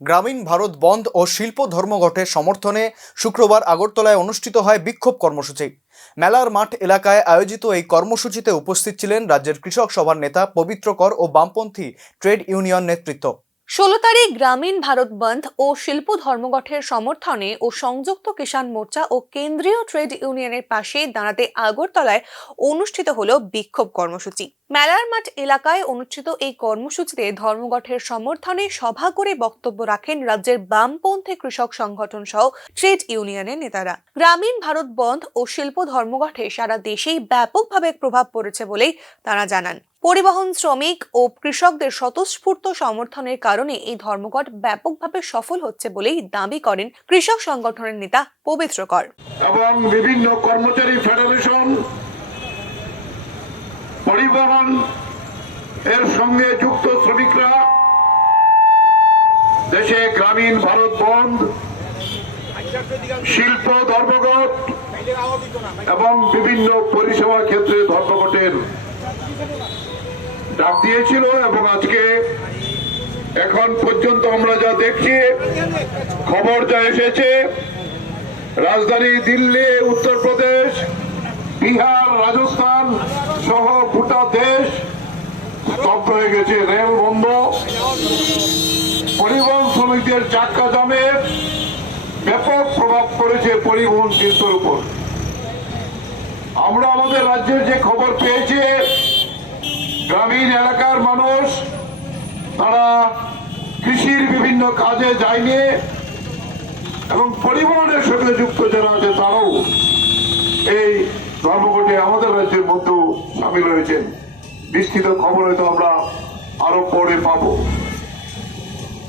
গ্রামীণ ভারত বন্ধ ও শিল্প ধর্মঘটের সমর্থনে শুক্রবার আগরতলায় অনুষ্ঠিত হয় বিক্ষোভ কর্মসূচি। মেলার মাঠ এলাকায় আয়োজিত এই কর্মসূচিতে উপস্থিত ছিলেন রাজ্যের কৃষক সভার নেতা পবিত্র কর ও বামপন্থী ট্রেড ইউনিয়ন নেতৃত্ব। 16 তারিখ গ্রামীণ ভারত বন্ধ ও শিল্প ধর্মঘটের সমর্থনে ও সংযুক্ত কিষাণ মোর্চা ও কেন্দ্রীয় ট্রেড ইউনিয়নের পাশে দাঁড়াতে আগরতলায় অনুষ্ঠিত হলো বিক্ষোভ কর্মসূচি। মেলার মাঠ এলাকায় অনুষ্ঠিত এই কর্মসূচিতে ধর্মঘটের সমর্থনে সভা করে বক্তব্য রাখেন রাজ্যের বামপন্থী কৃষক সংগঠন সহ ট্রেড ইউনিয়নের নেতারা। গ্রামীণ ভারত বন্ধ ও শিল্প ধর্মঘটে সারা দেশেই ব্যাপকভাবে প্রভাব পড়েছে বলেই তারা জানান। পরিবহন শ্রমিক ও কৃষকদের স্বতঃস্ফূর্ত সমর্থনের কারণে এই ধর্মঘট ব্যাপকভাবে সফল হচ্ছে বলেই দাবি করেন কৃষক সংগঠনের নেতা পবিত্র কর। এবং বিভিন্ন কর্মচারী ফেডারেশন পরিবহন এর সঙ্গে যুক্ত শ্রমিকরা দেশে গ্রামীণ ভারত বন্ধ, শিল্প ধর্মঘট এবং বিভিন্ন পরিষেবা ক্ষেত্রে ধর্মঘটের ডাক দিয়েছিল। এবং আজকে এখন পর্যন্ত আমরা যা দেখছি, খবর যা এসেছে, রাজধানী দিল্লি, উত্তরপ্রদেশ, বিহার, রাজস্থান সহ গোটা দেশ স্তব্ধ হয়ে গেছে। রেল বন্ধ, পরিবহন শ্রমিকদের চাক্কা জামের ব্যাপক প্রভাব পড়েছে পরিবহন শিল্পের উপর। আমরা আমাদের রাজ্যের যে খবর পেয়েছি, গ্রামীণ এলাকার মানুষ তারা কৃষির বিভিন্ন কাজে যায়নি এবং পরিবহনের সঙ্গে যুক্ত যারা আছে তারাও এই ধর্মঘটে আমাদের রাজ্যের মধ্যেও সামিল হয়েছেন। বিস্তৃত খবর হয়তো আমরা আরো পরে পাবো।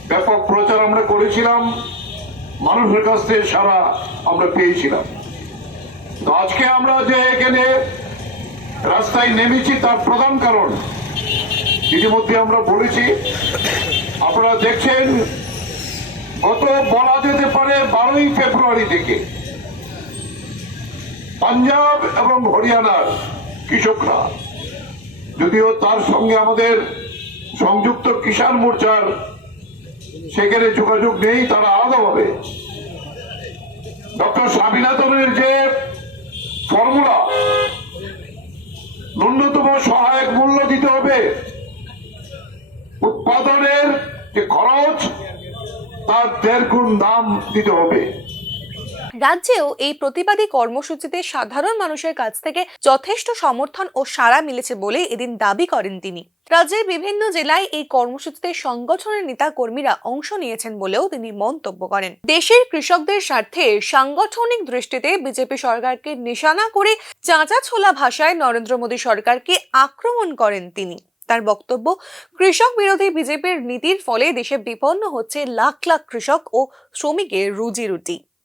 ব্যাপক প্রচার আমরা করেছিলাম, মানুষের কাছ থেকে সারা আমরা পেয়েছিলাম। তো আজকে আমরা যে এখানে রাস্তায় নেমেছি তার প্রধান কারণ ইতিমধ্যে আমরা বলেছি, আপনারা দেখছেন। গত বলা যেতে পারে 12ই ফেব্রুয়ারি থেকে পাঞ্জাব এবং হরিয়ানার কৃষকরা, যদিও তার সঙ্গে আমাদের সংযুক্ত কিষাণ মোর্চার সেখানে যোগাযোগ নেই, তারা আলাদাভাবে ডক্টর স্বামীনাথনের যে ফর্মুলা, ন্যূনতম সহায়ক মূল্য দিতে হবে, উৎপাদনের যে খরচ তার 1.5 গুণ দাম দিতে হবে। রাজ্যেও এই প্রতিবাদী কর্মসূচিতে সাধারণ মানুষের কাছ থেকে যথেষ্ট সমর্থন ও সাড়া মিলেছে বলে এদিন দাবি করেন তিনি। রাজ্যের বিভিন্ন জেলায় এই কর্মসূচিতে সংগঠনের নেতা কর্মীরা অংশ নিয়েছেন বলেও তিনি মন্তব্য করেন। দেশের কৃষকদের স্বার্থে সাংগঠনিক দৃষ্টিতে বিজেপি সরকারকে নিশানা করে চাঁচা ছোলা ভাষায় নরেন্দ্র মোদী সরকারকে আক্রমণ করেন তিনি। তার বক্তব্য, কৃষক বিরোধী বিজেপির নীতির ফলে দেশে বিপন্ন হচ্ছে লাখ লাখ কৃষক ও শ্রমিকের রুজি রুটি।